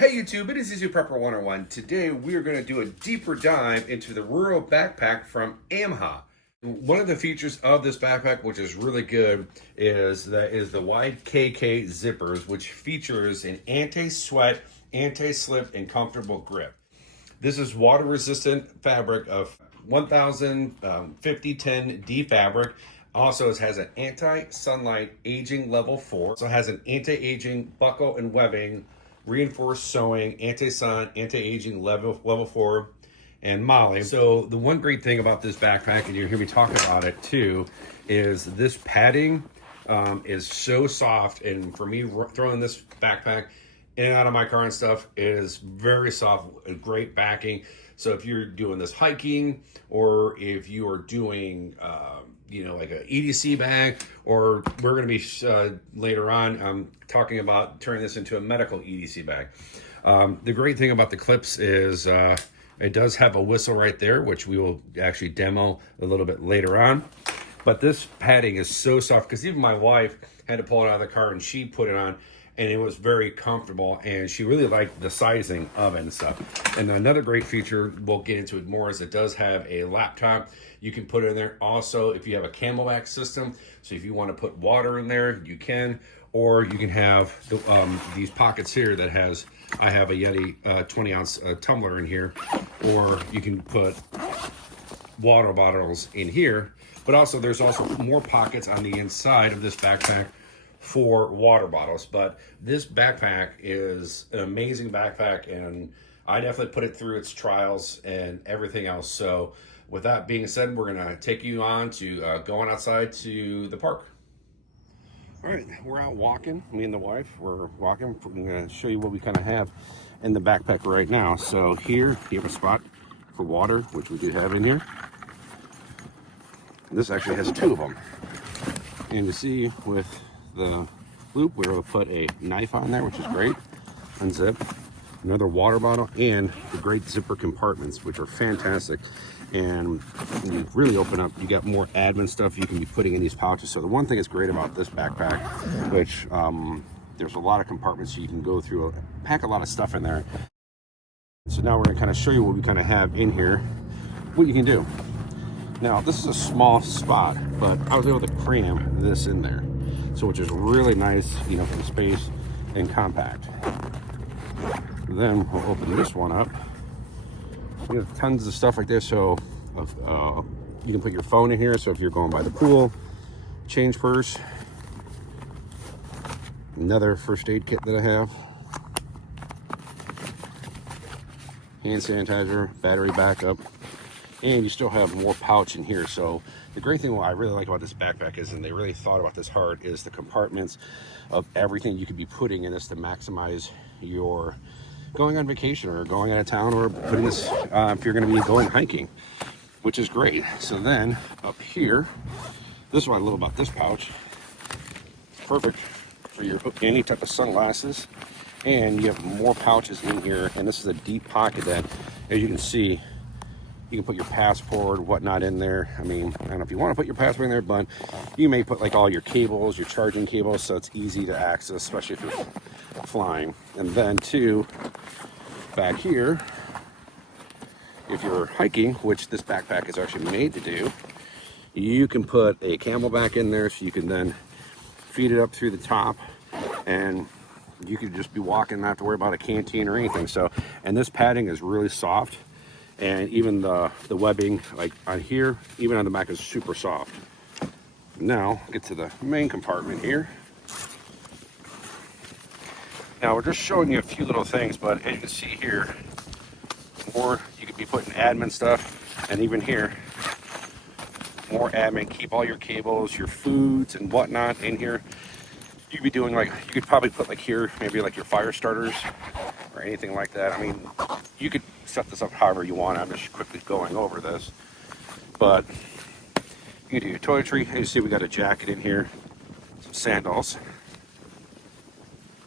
Hey YouTube, it is Easy Prepper 101. Today we are going to do a deeper dive into the rural backpack from AMHEH. One of the features of this backpack, which is really good, is the wide KK zippers, which features an anti-sweat, anti-slip, and comfortable grip. This is water-resistant fabric of 1000 5010D fabric. Also, it has an anti-sunlight aging level 4. Also has an anti-aging buckle and webbing, reinforced sewing, anti-sun, anti-aging level 4, and molle. So the one great thing about this backpack, and you'll hear me talk about it too, is this padding is so soft. And for me, throwing this backpack in and out of my car and stuff is very soft, great backing. So if you're doing this hiking, or if you are doing like a EDC bag, or we're going to be later on talking about turning this into a medical EDC bag. The great thing about the clips is it does have a whistle right there, which we will actually demo a little bit later on. But this padding is so soft, because even my wife had to pull it out of the car and she put it on, and it was very comfortable, and she really liked the sizing of it and stuff. And another great feature, we'll get into it more, is it does have a laptop. You can put it in there. Also, if you have a Camelback system, so if you want to put water in there, you can. Or you can have these pockets here that has, I have a Yeti 20-ounce tumbler in here. Or you can put water bottles in here. But also, there's also more pockets on the inside of this backpack for water bottles. But this backpack is an amazing backpack, and I definitely put it through its trials and everything else. So with that being said, we're gonna take you on to going outside to the park. All right, we're out walking, me and the wife, we're walking. I'm gonna show you what we kind of have in the backpack right now. So here, you have a spot for water, which we do have in here. This actually has 2 of them. And you see with the loop, we're able to put a knife on there, which is great. Unzip, another water bottle, and the great zipper compartments, which are fantastic. And when you really open up, you got more admin stuff you can be putting in these pouches. So the one thing that's great about this backpack, which there's a lot of compartments so you can go through, pack a lot of stuff in there. So now we're gonna kind of show you what we kind of have in here, what you can do. Now, this is a small spot, but I was able to cram this in there. So, which is really nice, for the space and compact. Then we'll open this one up. We have tons of stuff like this. So you can put your phone in here. So if you're going by the pool, change purse, another first aid kit that I have, hand sanitizer, battery backup, and you still have more pouch in here. So the great thing, what I really like about this backpack is, and they really thought about this hard, is the compartments of everything you could be putting in this to maximize your going on vacation or going out of town, or putting this if you're going to be going hiking, which is great. So then up here, this is what I love about this pouch. It's perfect for your any type of sunglasses, and you have more pouches in here. And this is a deep pocket that, as you can see, you can put your passport, whatnot in there. I mean, I don't know if you want to put your passport in there, but you may put like all your cables, your charging cables, so it's easy to access, especially if you're flying. And then too, back here, if you're hiking, which this backpack is actually made to do, you can put a Camelback in there, so you can then feed it up through the top, and you could just be walking, not have to worry about a canteen or anything. So, and this padding is really soft. And even the webbing, like on here, even on the back, is super soft. Now, get to the main compartment here. Now, we're just showing you a few little things, but as you can see here, more, you could be putting admin stuff, and even here, more admin. Keep all your cables, your foods, and whatnot in here. You could be doing like, you could probably put like here, maybe like your fire starters or anything like that. I mean, you could set this up however you want. I'm just quickly going over this, but you can do your toiletry. As you see, we got a jacket in here, some sandals.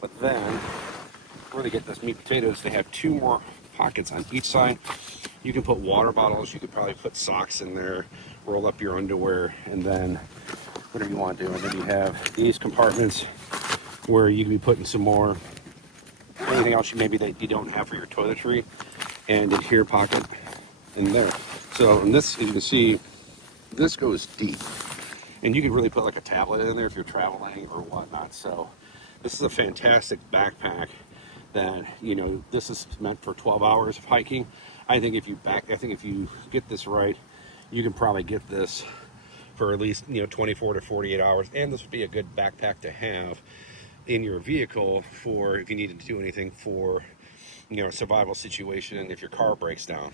But then, where they get this meat potatoes, they have 2 more pockets on each side. You can put water bottles. You could probably put socks in there, roll up your underwear, and then whatever you want to do. And then you have these compartments where you can be putting some more anything else maybe that you don't have for your toiletry, and the here pocket in there. So in this, as you can see, this goes deep, and you can really put like a tablet in there if you're traveling or whatnot. So this is a fantastic backpack that, you know, this is meant for 12 hours of hiking. I think if you get this right, you can probably get this for at least, you know, 24 to 48 hours. And this would be a good backpack to have in your vehicle for if you needed to do anything for, you know, a survival situation if your car breaks down.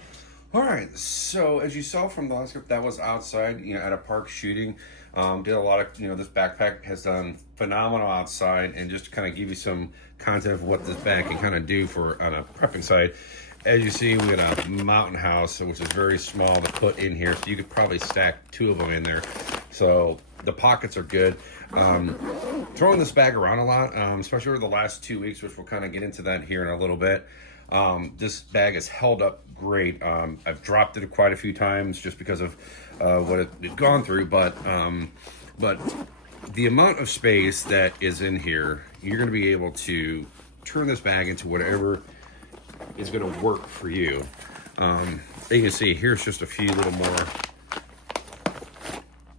All right, so as you saw from the last clip, that was outside, you know, at a park shooting. Did a lot of, you know, this backpack has done phenomenal outside, and just to kind of give you some content of what this bag can kind of do for on a prepping site. As you see, we got a mountain house, which is very small to put in here, so you could probably stack 2 of them in there. So the pockets are good. Throwing this bag around a lot, especially over the last 2 weeks, which we'll kind of get into that here in a little bit. This bag has held up great. I've dropped it quite a few times just because of what it's gone through, but the amount of space that is in here, you're going to be able to turn this bag into whatever is going to work for you. You can see here's just a few little more,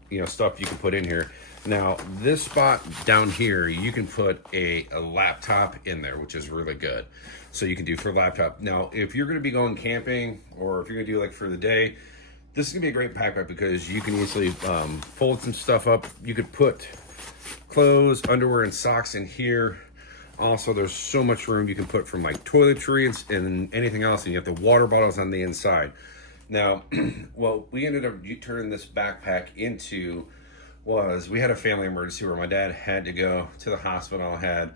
you know, stuff you can put in here. Now this spot down here, you can put a laptop in there, which is really good. So you can do for laptop. Now, if you're going to be going camping, or if you're going to do like for the day, this is going to be a great backpack because you can easily fold some stuff up. You could put clothes, underwear, and socks in here. Also, there's so much room you can put from like toiletries and anything else, and you have the water bottles on the inside. Now, what we ended up turning this backpack into was we had a family emergency where my dad had to go to the hospital, had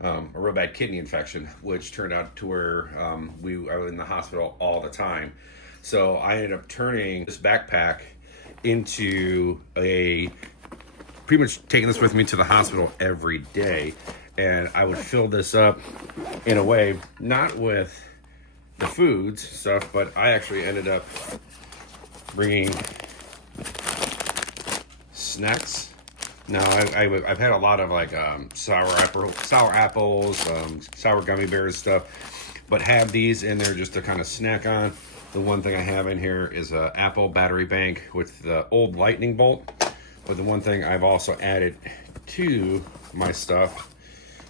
a real bad kidney infection, which turned out to where I was in the hospital all the time. So I ended up turning this backpack into pretty much taking this with me to the hospital every day. And I would fill this up in a way, not with the foods stuff, but I actually ended up bringing snacks. Now I've had a lot of like sour apples, sour gummy bears stuff, but have these in there just to kind of snack on. The one thing I have in here is a Apple battery bank with the old lightning bolt. But the one thing I've also added to my stuff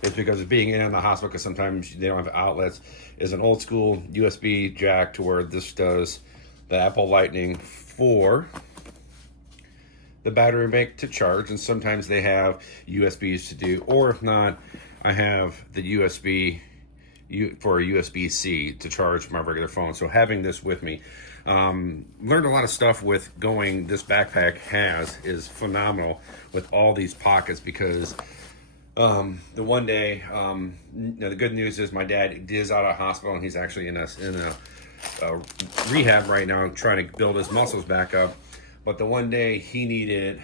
is, because of being in the hospital, because sometimes they don't have outlets, is an old school USB jack to where this does the Apple Lightning for the battery bank to charge, and sometimes they have USBs to do, or if not, I have the USB for a USB-C to charge my regular phone. So having this with me, learned a lot of stuff with going. This backpack is phenomenal with all these pockets, because the one day, the good news is my dad is out of hospital, and he's actually in a rehab right now, trying to build his muscles back up. But the one day he needed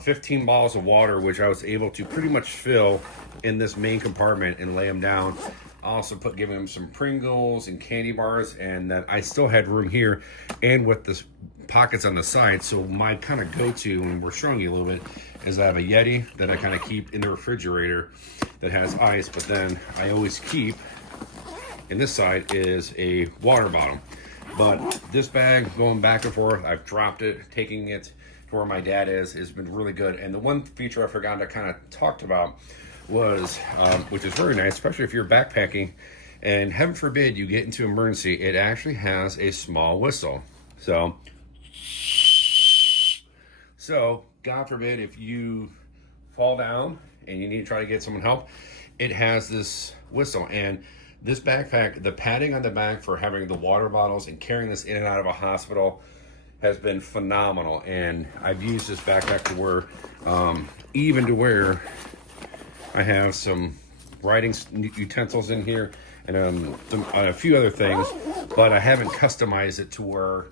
15 bottles of water, which I was able to pretty much fill in this main compartment and lay them down. I also giving him some Pringles and candy bars, and that I still had room here and with the pockets on the side. So my kind of go-to, and we're showing you a little bit, is I have a Yeti that I kind of keep in the refrigerator that has ice, but then I always keep in this side is a water bottle. But this bag, going back and forth, I've dropped it, taking it to where my dad is, has been really good. And the one feature I forgot to kind of talked about was, which is very nice, especially if you're backpacking, and heaven forbid you get into emergency, it actually has a small whistle. So God forbid if you fall down and you need to try to get someone help, it has this whistle. And this backpack, the padding on the back for having the water bottles and carrying this in and out of a hospital has been phenomenal. And I've used this backpack to where, even to where I have some writing utensils in here and a few other things, but I haven't customized it to where,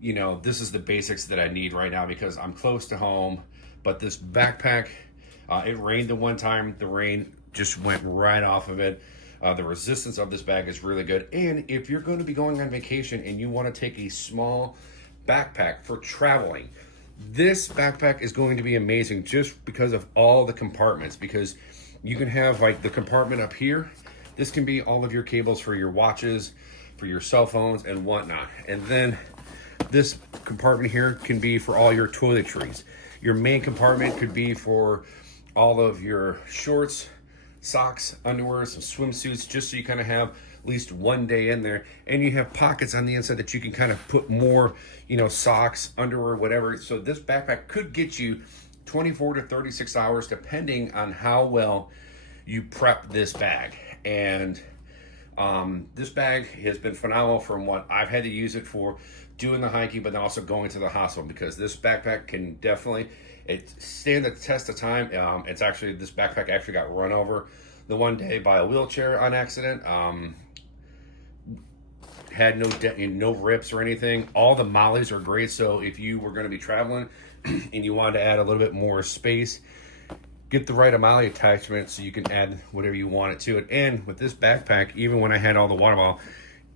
you know, this is the basics that I need right now because I'm close to home. But this backpack, it rained the one time, the rain just went right off of it. The resistance of this bag is really good. And if you're going to be going on vacation and you want to take a small backpack for traveling, this backpack is going to be amazing just because of all the compartments. Because you can have like the compartment up here, This can be all of your cables for your watches, for your cell phones and whatnot. And then this compartment here can be for all your toiletries. Your main compartment could be for all of your shorts, socks, underwear, some swimsuits, just so you kind of have at least one day in there. And you have pockets on the inside that you can kind of put more, you know, socks, underwear, whatever. So this backpack could get you 24 to 36 hours depending on how well you prep this bag. And this bag has been phenomenal from what I've had to use it for doing the hiking, but then also going to the hospital, because this backpack can definitely stand the test of time. It's actually, this backpack actually got run over the one day by a wheelchair on accident. Had no rips or anything. All the mollies are great, so if you were going to be traveling and you wanted to add a little bit more space, get the right molly attachment so you can add whatever you want it to it. And with this backpack, even when I had all the water bottle,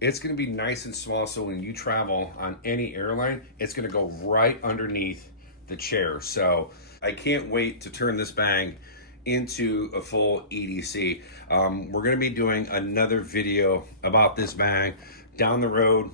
it's going to be nice and small, so when you travel on any airline, it's going to go right underneath the chair. So I can't wait to turn this bag into a full EDC. We're going to be doing another video about this bag down the road,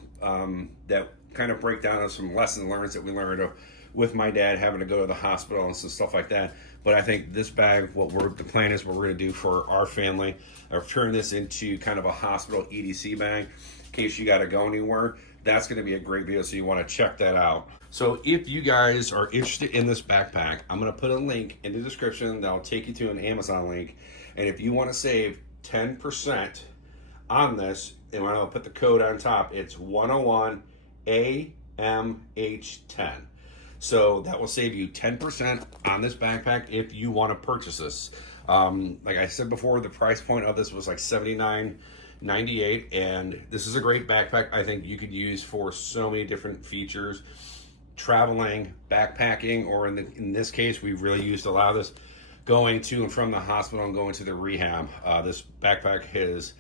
that kind of break down some lessons learned that we learned with my dad having to go to the hospital and some stuff like that. But I think this bag, the plan is what we're going to do for our family, or turn this into kind of a hospital EDC bag in case you got to go anywhere. That's going to be a great video, so you want to check that out. So if you guys are interested in this backpack, I'm going to put a link in the description that'll take you to an Amazon link. And if you want to save 10% on this, and I'll put the code on top, it's 101 AMH10. So that will save you 10% on this backpack if you want to purchase this. Like I said before, the price point of this was like $79.98, and this is a great backpack. I think you could use for so many different features, traveling, backpacking, or in this case, we really used a lot of this going to and from the hospital and going to the rehab. This backpack has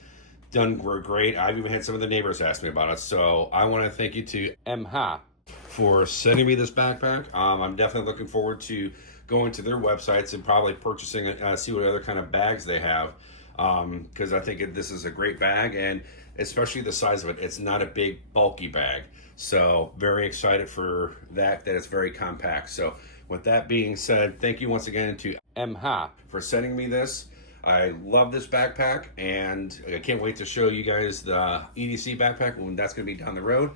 done great. I've even had some of the neighbors ask me about it. So I want to thank you to AMHEH for sending me this backpack. I'm definitely looking forward to going to their websites and probably purchasing it, see what other kind of bags they have, because I think this is a great bag, and especially the size of it. It's not a big bulky bag, so very excited for that it's very compact. So with that being said, thank you once again to AMHEH for sending me this. I love this backpack, and I can't wait to show you guys the EDC backpack when that's going to be down the road.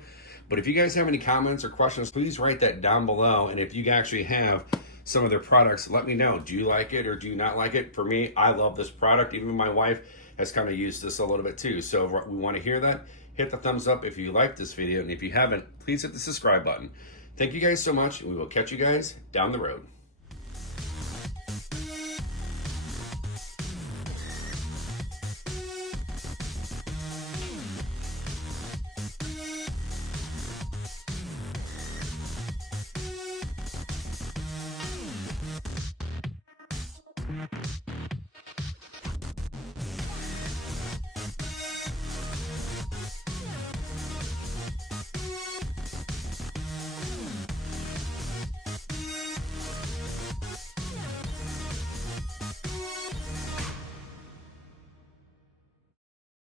But if you guys have any comments or questions, please write that down below. And if you actually have some of their products, let me know. Do you like it or do you not like it? For me, I love this product. Even my wife has kind of used this a little bit too. So we want to hear that. Hit the thumbs up if you like this video. And if you haven't, please hit the subscribe button. Thank you guys so much. And we will catch you guys down the road.